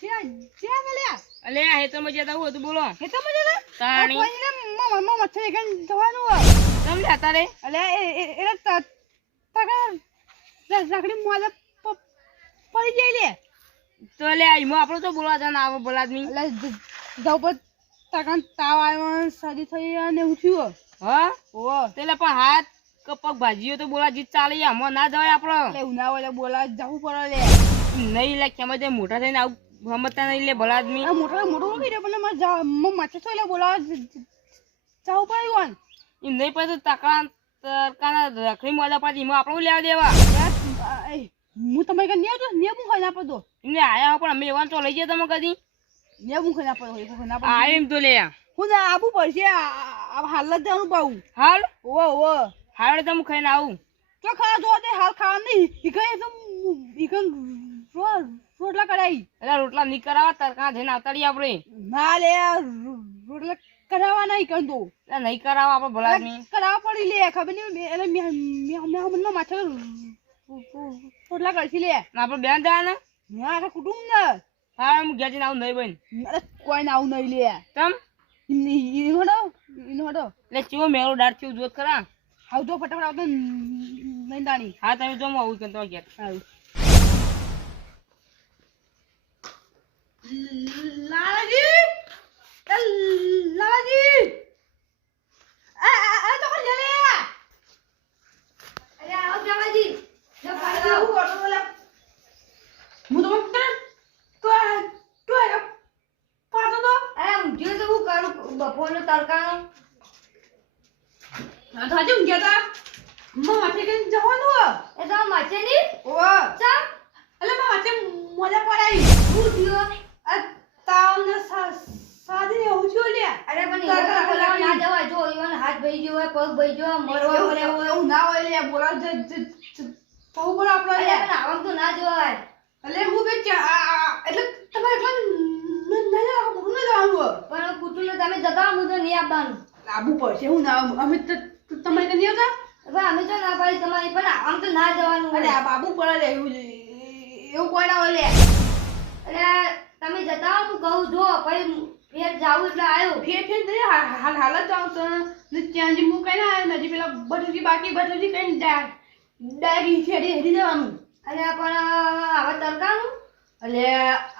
જ્યાં મળ્યા અલે આ હેતરમાં જતા હું હતું બોલો એ તો મને તાણી મમ્મા મચ્છર એકન જવાનું તમે હતા રે અલે એ તગા લાકડી મોલે પડી જાય લે તો લે આઈમો આપણો તો બોલવા જા ના આવો બોલાદમી અલે જાવ પર તગા તાવ આવ્યો સદી થઈ અને ઉઠ્યો હા ઓ તેલે પણ હાથ કપક ભાજીઓ તો બોલા જીત ચાલે આમાં ના જવાય આપણો એટલે ઉના વાળા બોલા જવું પડે લે નહીં લે કેમ તે મોટા થઈને આવું સમજતા નહીં લે ભલા આદમી આ મોટો કીધો પણ મચ્છર તો એટલે બોલા જવું પડ્યું એમ નહીં પછી તરકાના રખડી મોડા પાછી એમાં આપણું લેવા દેવા હું તમારે કઈ નેવું નેવું ખાઈ ના પડો એમને આયા પણ અમે એવા તો લઈ જાય તમે કદી નેવું ખાઈ ના પડો આ એમ તો લે હું ના આબુ પડશે હાલ જ જવાનું પાઉં હાલ ઓ હાલ તમે ખાઈને આવું તો ખા જો તે હાલ ખાવા નહીં ઈકન રોટલા કરાઈ એટલે રોટલા નહીં કરાવવા તરકા જઈને આવતાડી આપણે ના લે રોટલા કરાવવા નહીં ઈકન તો એટલે નહીં કરાવવા આપણે ભલા આદમી કરાવવા પડી લે ખબર નહીં એટલે મેં માથે રોટલા કરશી લે આપણે બેન જાય ને મેં આખા કુટુંબ ને હા હું ઘેર જઈને આવું નહીં બન અરે કોઈ ના આવું નહીં લે તમ ઈનો હડો એટલે ચેવો મેળો ડાળ થયું જોત ખરા આવ તો ફટાફટ આવતો નહીં દાણી હા તમે જો હું આવું કે તો ઘેર આવ લાલાજી લાલાજી આ તો કોણ જલે અરે આવ લાલાજી જો પાડો હું ઓટો બોલા હું તો તો પાડો તો એમ જો તો હું કરું બપોરનો તડકાનો હા તો આજે ઊંઘ્યા તા માથે કે જવાનું એ તો માચે ની ઓ ચા અલે માથે મોજા પડાઈ હું થયો આ તાવને સાદી એવું છું લે અરે પણ ઈવન બોલાવ ના જવાય જો ઈવન હાથ ભઈ ગયો હોય પગ ભઈ ગયો મરવા બોલે એવું ના હોય લે બોલા થવું પડે આપણે અરે પણ આમ તો ના જવાય એટલે હું કે એટલે તમારે એટલા ના જવાનું પણ કુટુંબ તમે જતા હું તો નહીં આવવાનું આબુ પડશે હું ના અમે તમારે કે નહીં આવતા હવે અમે તો ના પાડી તમારી પણ આમ તો ના જવાનું અરે આ બાબુ પડે લે એવું કોઈ ના હોય લે અરે તમે જતા હું કહું જો પછી ફેર જાવું એટલે આવ્યો ફેર નહીં હાલ જ જાઉં તો ને ત્યાં જે હું કઈ ના આવ્યો નથી પેલા બટુજી બાકી બટુજી કઈ ડાયરી ફેરી હેરી જવાનું અરે પણ આવા તડકાનું એટલે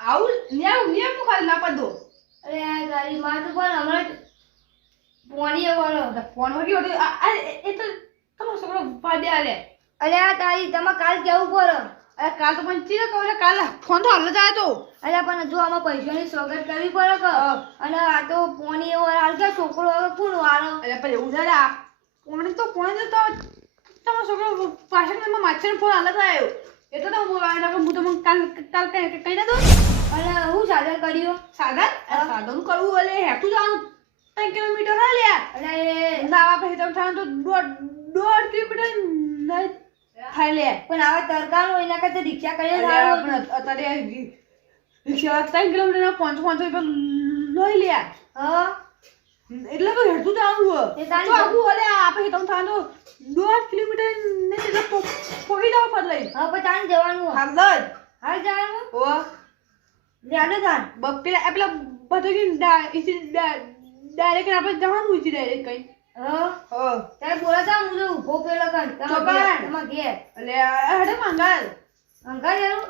આવું ન્યા હું ખાલી ના પડો અરે આ ગાડી માં તો પણ હમણાં પોણી વાળો ફોન વગી હતો એ તો તમારો છોકરો પાડે આલે અરે આ તારી તમે કાલ કેવું પડે અરે કાલ તો પણ ચીરે કહું કાલ ફોન તો હાલ જ આવ્યો તો અરે પણ જો આમાં પૈસાની સ્વાગત કરવી પડે કે અને આ તો પોણી એવો હાલ કે છોકરો હવે કોણ વાળો અરે પણ એવું જરા પોણી તો તમારો છોકરો પાછળ માછર ફોન હાલ જ આવ્યો એટલે તો બોલાવે હું તો કાલ કઈ ના દઉં અને હું સાધન કર્યો સાધન કરવું એટલે હેઠું જવાનું 3 કિલોમીટર ના લ્યા અરે નાવા પછી તમે થાય તો 1.5 કિલોમીટર નહીં થાય લે પણ આવા તડકાનું એના કરતા રિક્ષા કરીએ પણ અત્યારે રિક્ષા 3 કિલોમીટર ના 500 રૂપિયા લઈ લ્યા હા એટલે તો હેઠું જવાનું એ તારી તો આવું અરે આપણે તમે થાય તો 1.5 કિલોમીટર ને એટલે પહોંચી જવા પડ લઈ હા પછી તાન જવાનું હાલ જ હાલ જવાનું ઓ જાડો તાન પેલા બધું ડાયરેક્ટ આપણે જવાનું છે ડાયરેક્ટ કઈ હા તારે બોલા તા હું ઉભો પેલો કન તમાર ઘેર એટલે હડે મંગાલ અંગા જાનું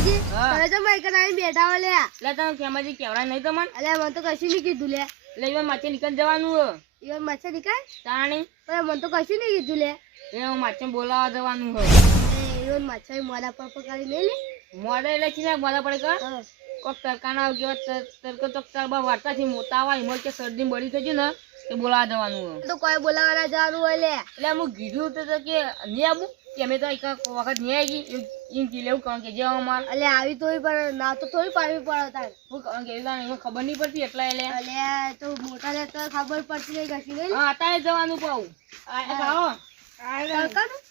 તમે તો માઈક નાઈ બેઠા હો લે એટલે તમે કેમાજી કેવડા નહીં તમને અલે મને તો કશું નહીં કીધું લે એટલે ઈવન માચે નીકળ જવાનું ઈવન મચ્છર નીકળ તાણી પણ મને તો કશું નહીં કીધું લે એ હું માચે બોલાવા જવાનું હોય ઈવન મચ્છર મોડા પર પકડી લઈ લે મોડે એટલે છે મોડા પડે કર કોક તરકાના કેવા તરકો તો તરબા વાટતા છે મોટા આવા હિમોલ કે શરદી બળી થઈ ગયું ને તે બોલાવા જવાનું હોય તો કોઈ બોલાવાના જવાનું હોય લે એટલે હું કીધું તો કે નહીં આવું કે અમે તો એક વખત નહીં આવી ગઈ એમ કી લેવું કારણ કે જે અમાર અલે આવી તોય પણ ના તો થોડી પાડવી પડે તાર હું કારણ કે એમાં ખબર નહીં પડતી એટલા એટલે અલે તો મોટા ને તો ખબર પડતી નહીં કશી નહીં હા અત્યારે જવાનું પાઉં આવો તડકાનું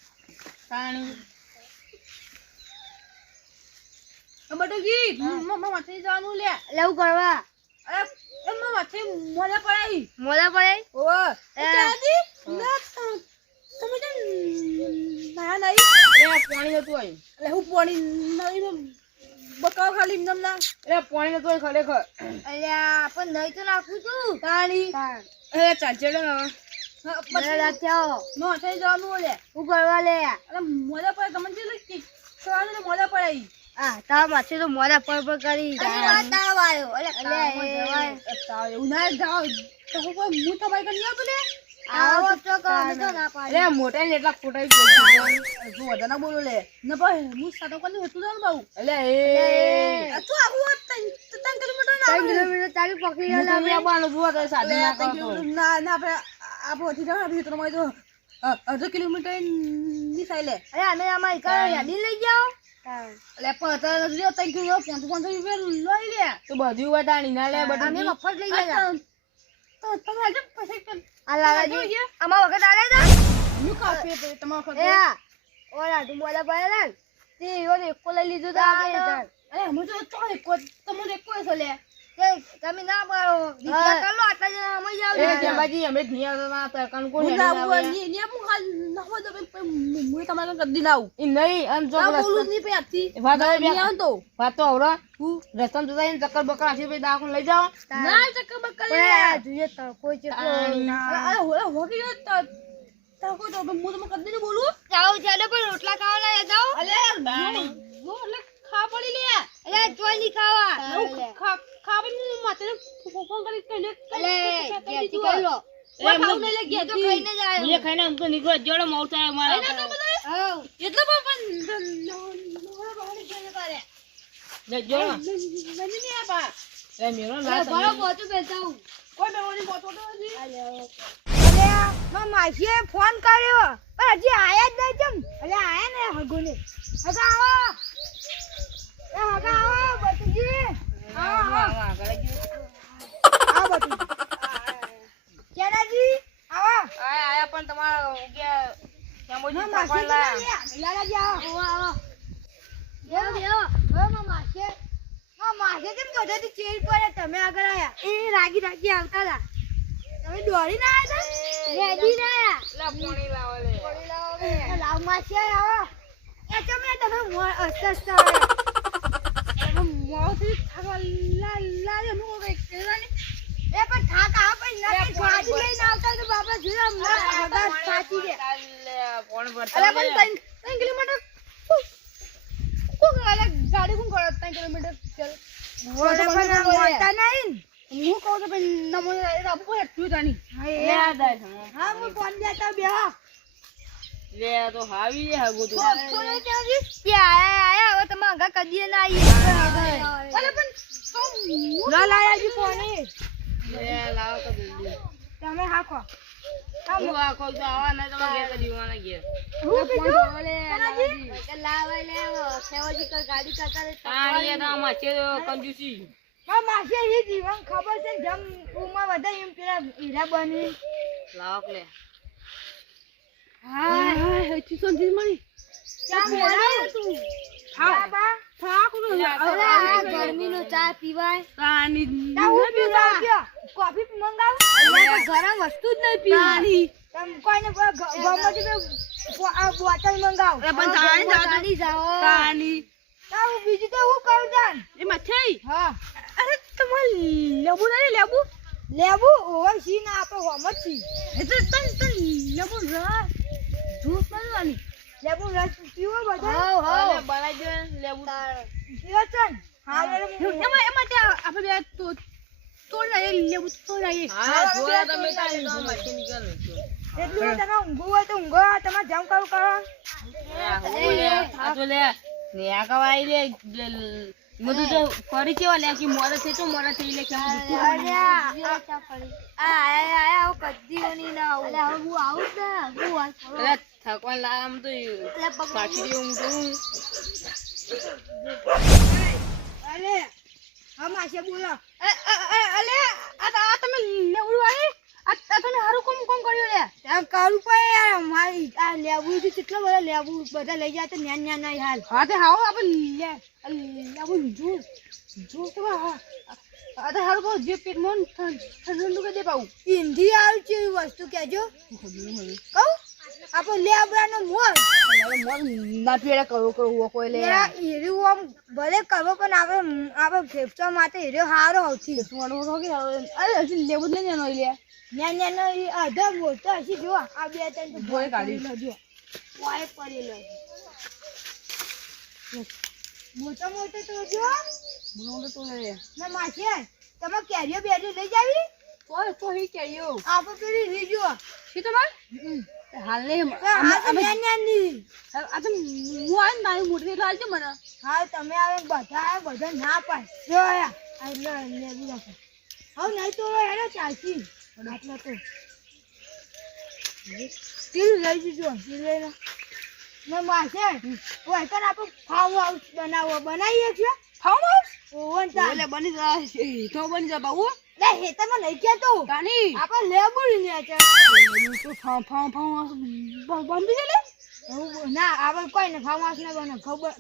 તાણી બટુજી માથે જવાનું લે લેવું કરવા અરે એમાં માથે મોલા પડાઈ ઓ ચાદી ના તમે તો ના નહીં એ પાણી હતું અહીં એટલે હું પાણી નહીં બકાવ ખાલી એમ ના એટલે પાણી તો ખરેખર અલ્યા પણ નહીં તો નાખું છું તાણી એ ચાલશે ને હવે મને રાખ્યો નો થઈ જવાનું ઓલે હું કરવા લે અરે મોજા પડે તમને જે સવારે મોજા પડે ઈ આ તાવ માથે તો મોડા પર કરી તાવ આવ્યો તાવ એવું ના જાવ તો હું તમારે કઈ આવતું લે આવો તો કામ તો ના પાડે એટલે મોટા ને એટલા ખોટા તું વધારે ના બોલો લે ન ભાઈ હું સાતો કરી હેતું જાવ બાઉ એટલે તું આવું 3 કિલોમીટર ના 3 કિલોમીટર ચાલી પકડી લે તમે બાનો જુઓ તો સાધન ના કરતો ના ના આપણે ઓથી જાવ આપણે તો તો અડધો કિલોમીટર ની સાઈ લે અરે અમે આમાં ઈકા યાદી લઈ જાઓ એટલે પતા જો 3 કિલોમીટર 500 રૂપિયા લઈ લે તો બધું વટાણી ના લે અમે બધું મફત લઈ ગયા તો તમે આજે પૈસા આ લાલાજી અમાર વખત આલે તો હું કાપે તો તમારો એ ઓલા તું મોડા પાડે તે યો એકો લઈ લીધો તો આપણે અરે હું તો ચોય કો તમને કોઈ છે લે કે તમે ના પાડો દીકરા કર લો આટલા જણા અમે જાવ એ કેબાજી અમે ધીયા ના તરકન કોણ હું ના બોલ ની હું હાલ ના હોય તો હું તમારે કદી ના આવું ઈ નહીં અન જો ના બોલું નહીં પે આથી વાત આવે નહીં આવું તો વાત તો આવરો રસ્તા જોતા એને ચક્કર બકર આસી પે દાખલ લઈ જાઓ ના ચક્કર બક્કર લે જોઈએ તો કોઈ ચેટલો અરે હોલા હોકી ગયો તો કોઈ તો હું તમને કદી નહીં બોલું જાવ ચાલો પણ રોટલા ખાવાના જાવ અલે જો એટલે ખા પડી લે અલે ચોઈ ની ખાવા ખા પડી માથે ફોન કરી કઈ અલે ગેતી કરી લો ખાવ નહીં લે ગયા તો ખાઈને જ આવ્યો મુજે ખાઈને આમ તો નીકળો જોડો મોર થાય મારા હવ એટલો પણ લે જોડો નહીં આપા એ મેરો અલે લા બરો બોતું બેસાઉ કોઈ બેવાની બોતો નથી અલે માં માસીએ ફોન કર્યો પણ હજી આયા જ નહીં ચમ અલે આયા ને હગુને હગા આવો એ હગા આવો બતુજી આવો બતુ કેનાજી આવો આયા પણ તમારો કે સમોજી પકડ લાલાજી આવો આવો બેહો માં માસીએ કેમ કઢેથી ચેર પડે તમે આગળ આયા એ રાગી આવતા હતા તમે દોડી ના આવ્યા રેડી ના આયા લા પાણી લાવો લે લાવ માસી આવો એ તમે તમે અસ્તા મોથી થાવા લા હું કોઈ કેવાની એ પણ થાક આ પણ ના કે ગાડી લઈને આવતા તો બાપા જોયા હમણાં આગળ સાચી દે લે કોણ અરે ભરતા પણ 3 કિલોમીટર કોણ અલે ગાડી કોણ કરે 3 કિલોમીટર ચાલ ઓરે પણ મોટા નહીં હું કહું તો પણ નમો રબુ હેઠું જાની લે આ દે હા હું ફોન દેતા બેહો લે તો હાવી લે હગુ તું છોડો ત્યાંથી આયા હવે તમે આગળ કદીએ ના આવીએ અલે પણ લા લાયાજી ફોને લે લાવો તો જલ્દી તમે હાકો હું આખો તો આવા ના તમે ઘેર દીવાના ઘેર હું કીધું લે કે લાવે લે સેવાજી કર ગાડી કરતા રે પાણી ના માછે કંજુસી માસી એ જીવન ખબર છે જમ ઉમર વધે એમ પેલા હીરા બની લાવો લે હા હેચી સંજી મળી ક્યાં મોડા તું હા બા થાક અરે આ ગરમીનો ચા પીવાય તાની તા હું પીવા ગયો કોફી મંગાવ અરે ગરમ વસ્તુ જ નહીં પીવાની તમ કોઈને ગમતી આ બોટલ મંગાવ અરે પણ તાણી જાઓ તાની તા હું બીજું તો હું કરું જાન એમાં થઈ હા અરે તમારે લેબુ નહીં લેબુ ઓવર સી ના આપણે હોમ જ છી એટલે તન લેબુ રસ જ્યુસ બનાવવાની લેબુ રસ પીવો બધા લે બનાઈ દે લેબુ પીવો ચન હા એમાં આપણે બે તો તોડાય લેબુ તોડાય હા જોયા તમે તારી તો માછે નીકળ એટલું તમે ઊંઘવું હોય તો ઊંઘો તમારે જમ કરું કરો આ તો લે ને આ કવાઈ લે બધું તો ફરી કેવા લે કે મોરે છે તો મોરે થઈ લે કે આયા કદી ના આવું અલે હું આવું ને હું અરે થકવાન લામ તો સાચી દે હું તો અરે હા માસે બોલો અલે આ તમે લેબુ વાળી આ તમે હારું કોમ કર્યું લે ત્યાં કરું પણ યાર મારી આ લેબુ થી કેટલા બધા લેબુ બધા લઈ જાય તો ન્યા નહીં હાલ હા તે હાવ આપણે લેબુ જ્યુસ તો આ તે હારું કહું જે પેટમાં ઠંડુ કે દે પાઉં હિન્દી આવી છે એવી વસ્તુ કહેજો કહું આપણો લેબરાનો મોર ના પીડા કરો કોઈ લે હીરો આમ ભલે કરવો પણ આપણે ફેફસા માટે હીરો હારો સૌથી અરે હજી લેવું જ નહીં એનો લે નેનો અડધો મોટો હજી જો આ બે ત્રણ તો ભોય કાઢી. જો ભોય પડેલો મોટો મોટો તો જો બોલો તો લે ના માસે તમે કેરીઓ બેરીઓ લઈ જાવી તો હી કેયો આપણે પેલી રીજો છે તમાર હાલ નહીં અમે નેની આ તો હું આવીને મારી મોટી એટલે આવજો મને હા તમે આવે બધા ના પાય જો આ લેવી રાખો હવે નહીં તો હેડો ચાલશી આટલા તો તીર લઈ જજો તીર લઈને ને માસે ઓય કર આપણે ફાર્મ હાઉસ બનાવીએ છીએ ફાર્મ હાઉસ ઓવન તા એટલે બની જાય તો બની જાય બાબુ લે હેતરમાં નહીં કેતો કાની આપણે લેબુડી ને છે તો ફાર્મ બંધી છે લે ના આપણે કોઈ ને ફાર્મ હાઉસ ના બને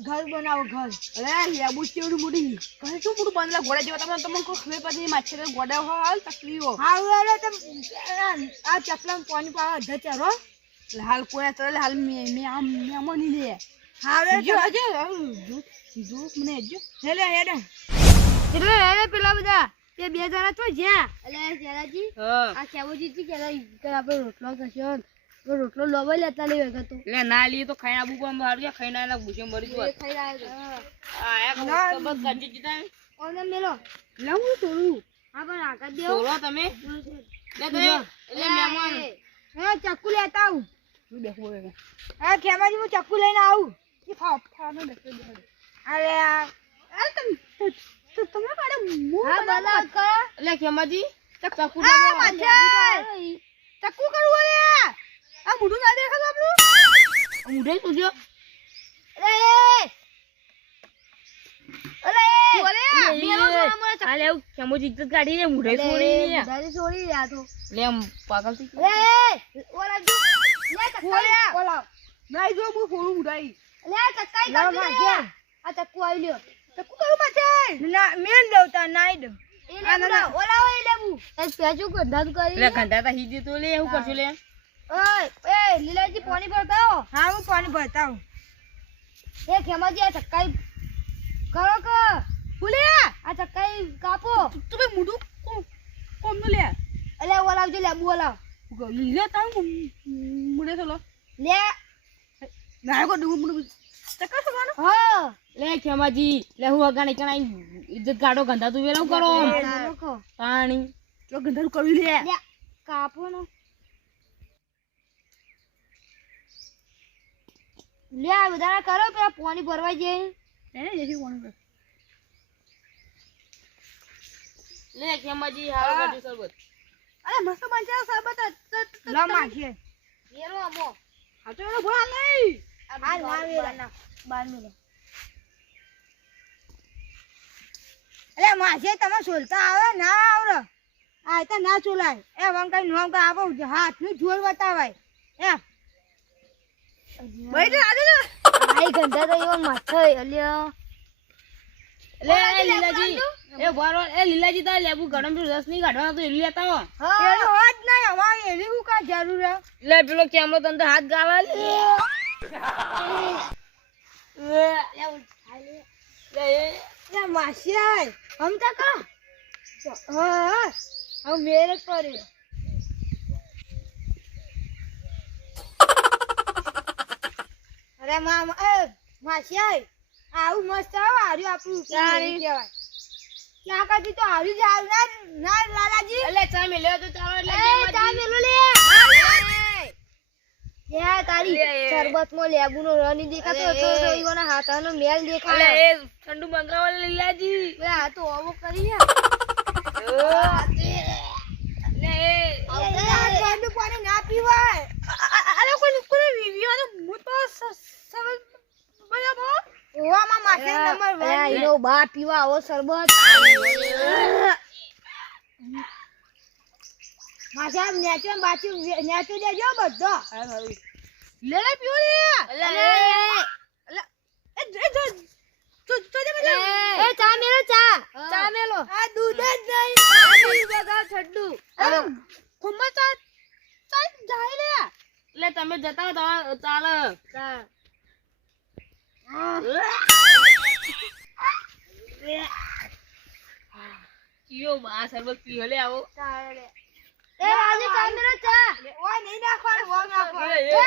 ઘર બનાવો ઘર અરે લેબુ કેવડી મોટી કહે શું મોટું બંધલા ઘોડા જેવા તમને કોઈ ખબર પછી માછે ગોડા હાલ તકલીફો હા હવે તો આ ચપલામાં પાણી પાવા અડધા ચારો એટલે હાલ કોઈ ચલે હાલ મે આમ મેમોની લે હવે જો આજે જો મને જો હેલે હેડે એટલે હેડે પેલા બધા તે બે જણા તો જ્યાં એટલે શેરાજી હા આ કેવોજી થી કે આપણે રોટલો થશે રોટલો લોવા લેતા લઈ ગયો તો એટલે ના લીએ તો ખાઈ આબુ કોમ બહાર ગયા ખાઈને આલા ભૂસે મરી જવા ખાઈ આવ્યો આ એક સબત કાઢી દીધા ઓને મેલો લાવું તોડું હા પણ આકા દેવ સોલો તમે લે તો એટલે મહેમાન હે ચક્કુ લેતા આવું તું બેઠો હે હા ખેમાજી હું ચક્કુ લઈને આવું એ ફાનો બેઠો અરે આ તમે કાડે મો હા બનાવ કરો એટલે ખેમાજી ચક્કુ હા માથે ચક્કુ કરું અરે આ મોઢું ના દેખાતું આપણું મુઢે સુજો અરે અરે મેલો સોના આલે ખેમોજી ઇજ્જત કાઢી લે મુઢે છોડી લે દાદી છોડી રહ્યા તો લે આમ પાગલ થઈ ઓલા જો લે ચક્કાઈ ઓલા નાઈ જો હું ફોડું ઉડાઈ લે ચક્કાઈ કાઢી લે આ ચક્કુ આવી લ્યો ચક્કુ કરું માથે ના મેલ દઉતા નાઈ દઉં ઓલા ઓય લેબુ એ પેચું ગંધાત કરી લે ગંધા તા હીજી તો લે હું કરશું લે ઓય એ લીલાજી પાણી ભરતાઓ હા હું પાણી ભરતાઉં એ ખેમાજી આ ચક્કાઈ કરો કે ફૂલ્યા આ ચક્કાઈ કાપો તમે મોઢું કોમ નો લે અલે ઓલાવજો લેબુ ઓલાવ લે તા મુડે ચલો લે ના કો દુ મુડું ચક્કર સગાનો હા લે ખેમાજી લે હું અગાણી કણાઈ ઇજ્જત કાઢો ગંધા તું વેલા કરો લોકો પાણી તો ગંધારું કરી લે લે કાપો નો લે આ બધા કરો પેલા પાણી ભરવા જઈએ એને જેથી કોણ લે ખેમાજી હારો કાઢી સરબત અરે મસ્ત બંચા સાબત લો માખે યેરો અમો આ તો એનો ભોળા નહીં હાલ ના વેરા બાર મિલો અરે માસે તમે સોલતા આવે ના આવરો આ તો ના ચોલાય એ વંકાઈ નોમ કા આપો હાથનું જોર બતાવાય એ ભાઈ આજે આઈ ગંધા તો એવો માથે અલ્યો લે લીલાજી એ વારો એ લીલાજી તા લેબુ ગરમ રસ નહીં કાઢવાનો તો એલી લેતા હો એનો હાથ નહીં અમારે એની હું કા જરૂર હે લે પેલો કેમરો તને હાથ ગાવા લે લે માસી હમ તા કા હા હમ મેરે કર્યો અરે મામા એ માસી આવું મસ્ત આવે હાર્યું આપણું સારી. કહેવાય ક્યાં કાથી તો હાર્યું જ હાલ ના લાલાજી એટલે ચા મેલ્યો તો ચાલો એટલે એ ચા મેલું લે યા તારી લે. શરબતમાં લેબુનો રની દેખાતો હતો તો ઈવોના હાથાનો મેલ એટલે દેખાય એ ઠંડુ મંગાવા લીલાજી બે આ તો ઓવો કરી લે ઠંડુ પાણી ના પીવાય અરે કોઈ વિવાનો હું તો સવાલ બના ભો ઓવામાં માથે નંબર 1 ઈનો બા પીવા આવો શરબત માથે આમ નેચો બાચું નેચો દેજો બધો લે લે પીઓ લે એ જો એ ચા મેલો ચા મેલો આ દૂધ જ નહીં પાણી બધા ઠંડુ ખુમ્મા ચા ચા જાય લે એટલે તમે જતા હો તમારે ચાલે. ચિયો બા સરબત પીઓ લે આવો. એ રાજુ ચાંદનો ચા ઓય નહીં નાખવાનું ઓય નાખવાનું. એ, એ.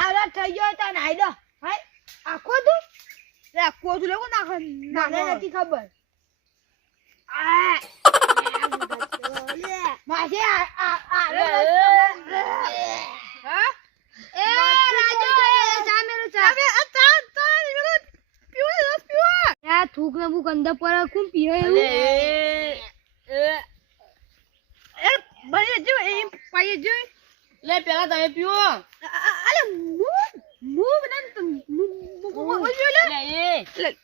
આરા થઈ ગયો તા નાઈ દો હાય આખો તું લે આખો તું લેકો નાખ મને નથી ખબર માસે હા એ રાજુ ચા મેરો ચા યાર થૂક ને બુક અંદર પર કોણ પીએ એવું એ, બને જો એ પાયે જો લે પેલા તમે પીવો. અલે મૂવ બને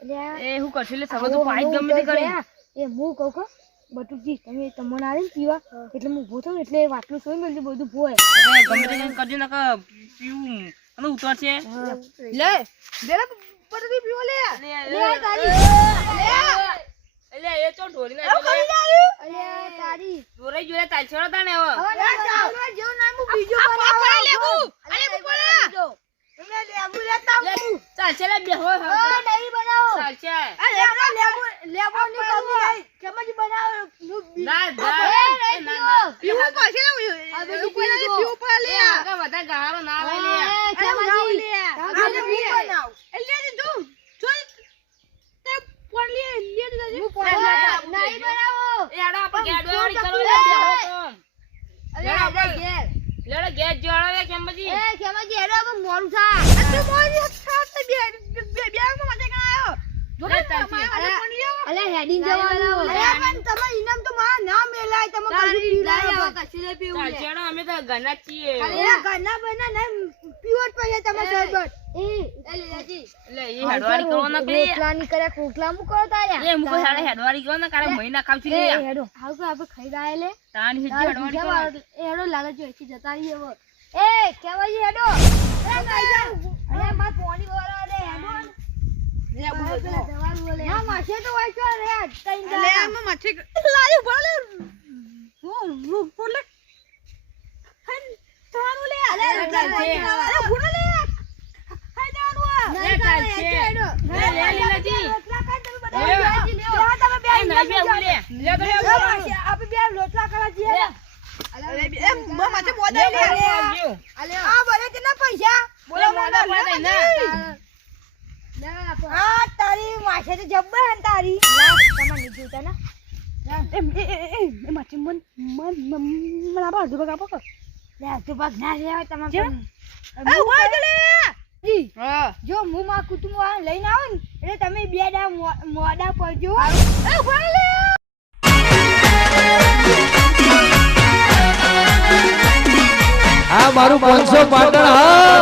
લે એ હું કરશું લે સબો તો પાઈ ગમે તે કરી. એ હું કહું કે બટુજી તમે તમને આવે ને પીવા એટલે હું ઉભો થઉં એટલે વાટલું સોઈ મેળ્યું બધું ભોય ગમે તે કરીને કરજો ને કે પીવું અને ઉતરશે. લે જરા પતરી પીવો લે એટલે એ તો ઢોરી ના અરે તારી ઢોરાઈ જોડે તાછડો તા ને હવે. હવે ચાલવા જેવું ના હું બીજો ચાલશે લે બેહો હવે. નહીં બનાવો ચાલશે. લેબો ની કમી નહીં કેમજી બનાવો ના ના એ ના ના પીવો પાસે ના હવે લોકો ને પીવો પા લે આગળ બધા ગાળો ના આવે લે. કેમજી લે આપણે બનાવ એટલે જો જો તે કોણ લે લે હું નહીં બનાવો એ આડો આપણે ગેડવાળી કરો લે બેહો તો. અરે ઘેર લેડો ગેસ જોડો લે કેમજી. એ કેમજી હેડો હવે મોરું થા તો મોરી સાથે બે માં મજા કાયો જો લે ચાલશે. કોણ લે અલે હેડીન જવાનું અરે પણ તમે ઇનામ તો મારા નામ મેલાય તમે પાણી પીવડાવો કશી ને પીવું ચાલશે હેડો, અમે તો ઘરના જ છીએ. અરે ઘરના બના ને પીવટ પડે તમે શરબત એ લેજી એટલે એ હેડવાળી કરો ને કે રોટલાની કરે કોકલા મુ કરો તાર્યા એ મુકો હેડે હેડવાળી કરો ને કારે મહિના ખાવ છું લે. હેડો હાવ કે આપણે ખાઈ રાય લે તાણી સીધી હેડવાળી કરો. હેડો લાગે જો એથી જતા રહીએ હવે એ કેવાજી હેડો એ કઈ જાવ અરે માર પોણી વાળા લે હેડો પેલા જવાનું લે ના માસે તો હોય છો રે તઈ લે આમાં માથે લાયો ભલે હું પોલે હન તાનું લે અરે ચાલશે. ભૂનો લે ખાઈ જવાનું લે ચાલશે. લે લે લીલાજી. રોટલા ખાઈ તમે લે. બધા તમે બે એ નહીં બેહું લે. લે તો બેહું. આપણે બે રોટલા ખાવા જઈએ લે. અરે એમ માથે લે બોદા લે બાબુ આવજો. આ ભલે તેના પૈસા લે મોઢા પડે ના. આ તારી માસે તો જબ્બર હન તારી તમારે જોતા ના એ માથે મન મને આબા દુબા કાપો લે તો ભાગ ના રે તમારે એ હોય લે હા. જો હું માં કુટુંબ વાળા લઈને આવો ને એટલે તમે બે દા મોડા પડજો એ હોય લે આ મારું 500 પાટણ હા